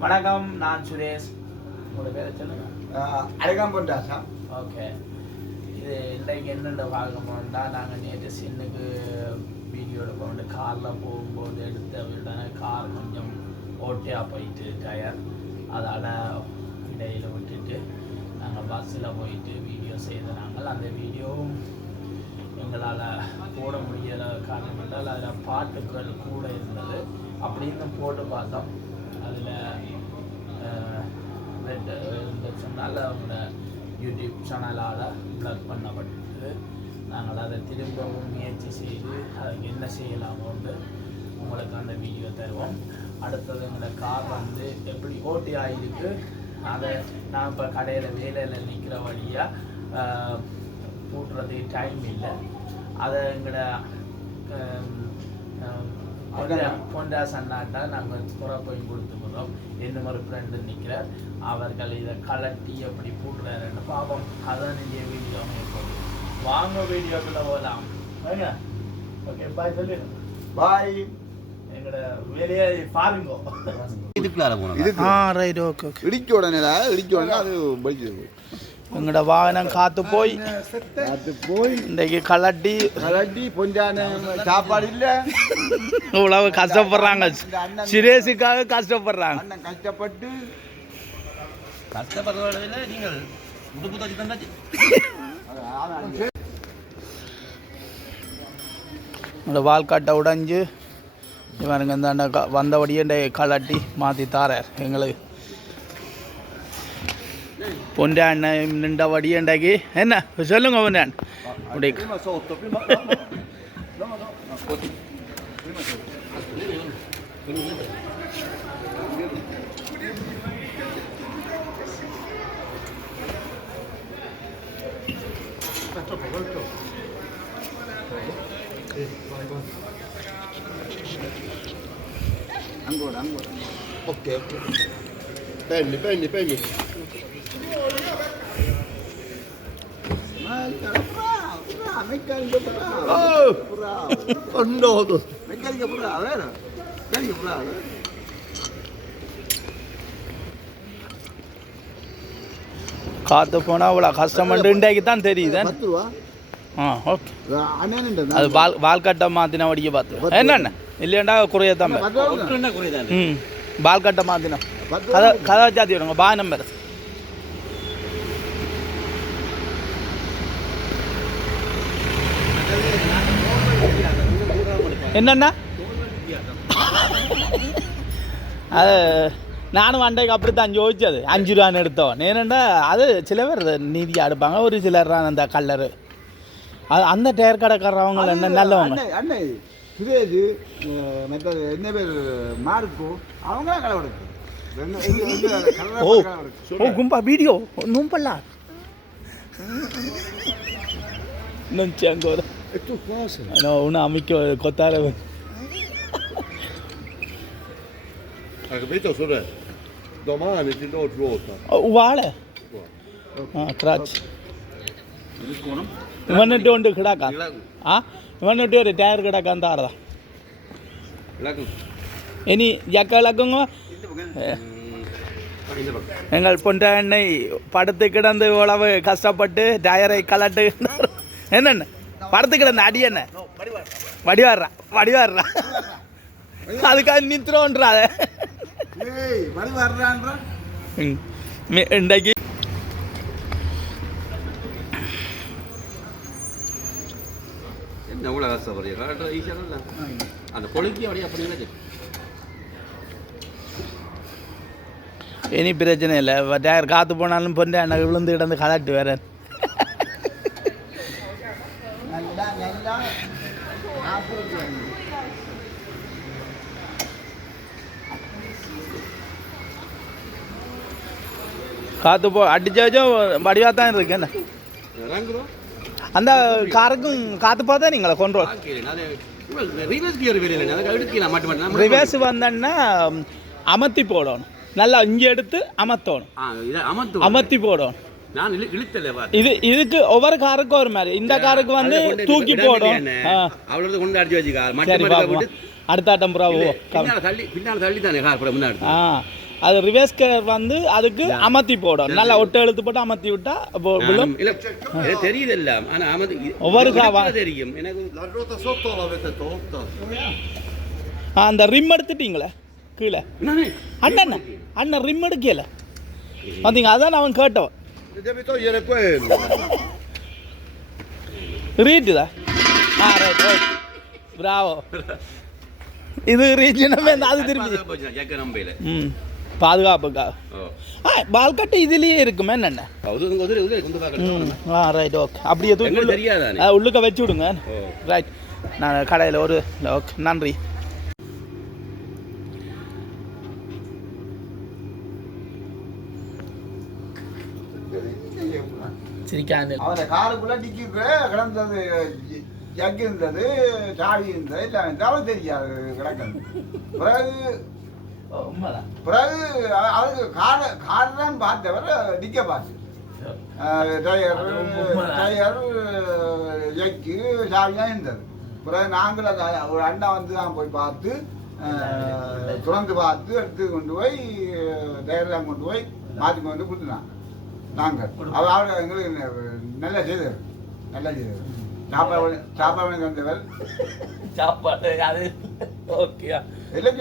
வணக்கம், நான் சுரேஷ். உங்களோட பேரை சொல்லுங்க. அழகாம் பொண்டாசா. ஓகே. இது இன்றைக்கு என்னென்ன பார்க்க போனோம்னா, நாங்கள் நேற்று சின்னுக்கு வீடியோ எடுப்போம். காரில் போகும்போது எடுத்த உடனே கார் கொஞ்சம் ஓட்டியாக போயிட்டு டயர், அதால் இடையில் விட்டுட்டு நாங்கள் பஸ்ஸில் போயிட்டு வீடியோ செய்த நாங்கள் அந்த வீடியோவும் எங்களால் போட முடியாத காரணம் என்றால் அதில் பாட்டுக்கள் கூட இருந்தது. அப்படின்னு போட்டு பார்த்தோம். அதில் இந்த சொன்னால் அவங்களோட யூடியூப் சேனலால் ப்ளாக் பண்ணப்பட்டது. நாங்கள் அதை திரும்பவும் முயற்சி செய்து அதுக்கு என்ன செய்யலாமோன்னு உங்களுக்கு அந்த வீடியோ தருவோம். அடுத்தது எங்களோட கார் வந்து எப்படி ஓட்டி ஆகிருக்கு, அதை நான் இப்போ கடையில் வேலையில் நிற்கிற வழியாக பூட்டுறது டைம் இல்லை. அதை எங்களோட பொண்டா சன்னாட்டா நாங்கள் போய் கொடுத்துக்கிறோம். இன்னும் ஒரு ஃப்ரெண்டு நிற்கிறார், அவர்கள் இதை கலட்டி எப்படி பூட்டுறாருன்னு பார்ப்போம். அதான் இந்த வீடியோ அமைப்போம். வாங்க வீடியோக்குள்ள போகலாம். ஓகே, பாய் சொல்லு. பாய். எங்களோட வேலையை பாருங்க. இடிக்க உடனே அது பைக்கு எங்களோட வாகனம் காத்து போய் இன்றைக்கு கலட்டி பொஞ்சான சாப்பாடு இல்லை. இவ்வளவு கஷ்டப்படுறாங்க, சுரேஷுக்காக கஷ்டப்படுறாங்க. அண்ணன் கஷ்டப்பட்டு கஷ்டப்படுறத நீங்கள் உடுப்பு தச்சு தந்தாச்சு. இந்த வால்காட்டை உடைஞ்சு இவனுங்க இந்த வந்தபடியே கலட்டி மாற்றி தாரார் எங்களுக்கு. பொண்டான் நின்றபடியண்டாக்கி என்ன சொல்லுங்க பொண்டான் அப்படி அங்கோட ஓகே ஓகே பெண்ணி காத்து போனால் அவ்வளோ கஷ்டப்பட்டு இன்றைக்கு தான் தெரியுது. ஓகே, அது வால்கட்டை மாற்றின வடிக்க பார்த்து என்னென்ன இல்லையாண்டா குறையத்தான். பால்கட்டை மாற்றினா கதை வச்சாத்தி விடுங்க. பா நம்பர் என்னண்ணா? அது நானும் அண்டைக்கு அப்படித்தான் யோசிச்சது. 5 ரூபான்னு எடுத்தோம். ஏனண்டா அது சில பேர் நீதியாக எடுப்பாங்க, ஒரு சிலர் அந்த கல்லரு அது அந்த டயர் கடைக்காரவங்க என்ன நல்லவங்க. அண்ணன் சுரேஷ் மற்றது என்ன பேர் மார்க்கு அவங்க கடை ஓ கும்பா வீடியோ நும்பல்லா நொஞ்சங்கோட ஒன்று அமைக்க கொத்தார domani ti do ruota. Uguale? Grazie. ಇವನ್ನಿಟ್ಟು ಒಂದು ಗಿಡಕ ಇವನ್ನಿಟ್ಟು ஒரு டயர் கிடக்க அந்த ஆறுதா இனி ஜக்கலக்குங்க. எங்கள் பொன்னை படுத்து கிடந்து உழவு கஷ்டப்பட்டு டயரை கலட்டு என்னென்ன படுத்து கிடந்த அடி என்ன வடிவாடுறா அதுக்காக நித்துறோன்றாத இன்றைக்கு எவ்வளோ கஷ்டப்படுறீங்க ஈஸியாக அந்த கொலைக்கு அப்படியே அப்படி இனி பிரச்சனை இல்லை. டயர் காற்று போனாலும் பொண்ணு அண்ணா விழுந்து கிடந்து கலாட்டு வேற. காற்று போ அடிச்சாச்சும் வடிவாக தான் இருக்கு. என்ன அந்த காருக்கும் காற்று பார்த்தா நீங்களா கொண்டு ரிவர்ஸ் வந்தோன்னா அமர்த்தி போடணும். நல்லா இங்கே எடுத்து அமர்த்தணும், அமர்த்தி போடணும். இது இதுக்கு ஒவ்வொரு காருக்கும் ஒரு மாதிரி. இந்த காருக்கு வந்து தூக்கி போடும். அடுத்த ஆட்டம் புறாவோ அது ரிவர்ஸ் கியர் வந்து அதுக்கு அமர்த்தி போடும். நல்லா ஒட்டு எழுத்து போட்டு அமர்த்தி விட்டா விழும். இல்ல எனக்கு தெரியுது எல்லாம். ஆனா ஒவ்வொரு தெரியும் எனக்கு. La ruota sotto l'avete tolta? அந்த ரிம் எடுத்துட்டீங்களே கீழே அண்ணன் ரிம் எடுக்கல பார்த்தீங்க. அதான் அவன் கேட்டவன் Devi togliere quello. ரீட்டுதா ரைட் ஓகே பிராவோ. இது ரீஜனமே அது திரும்பி ஜக்க நம்பையில பாதுகாப்புக்கா பால்கட்டு இதுலயே இருக்குமே என்னென்ன. ரைட் ஓகே அப்படியே தூக்கி தெரியாதா உள்ளுக்க வச்சு விடுங்க. ரைட் நான் கடையில் ஒரு ஓகே நன்றி. சிரிக்காது அவன் காருக்குள்ள டிக்கிக்கு கிடந்தது ஜக்கு இருந்தது சாவி இருந்தது எல்லாம் இருந்தாலும் தெரியாது கிடக்கிறது. பிறகு உண்மைதான். பிறகு அதுக்கு கார் தான் பார்த்தவர் டிக்க பார்த்து டயர் ஜக்கு சாவிலாம் இருந்தது. பிறகு நாங்களும் அந்த ஒரு அண்ணா வந்து தான் போய் பார்த்து திறந்து பார்த்து எடுத்து கொண்டு போய் டயர்லாம் கொண்டு போய் மாற்றி கொண்டு கொடுத்துனாங்க. நாங்கள் அவர் எங்களுக்கு நல்லா செய்தார், நல்லா செய்தார். சாப்பாடு தந்தவர் சாப்பாடு அது ஓகே எல்லாம்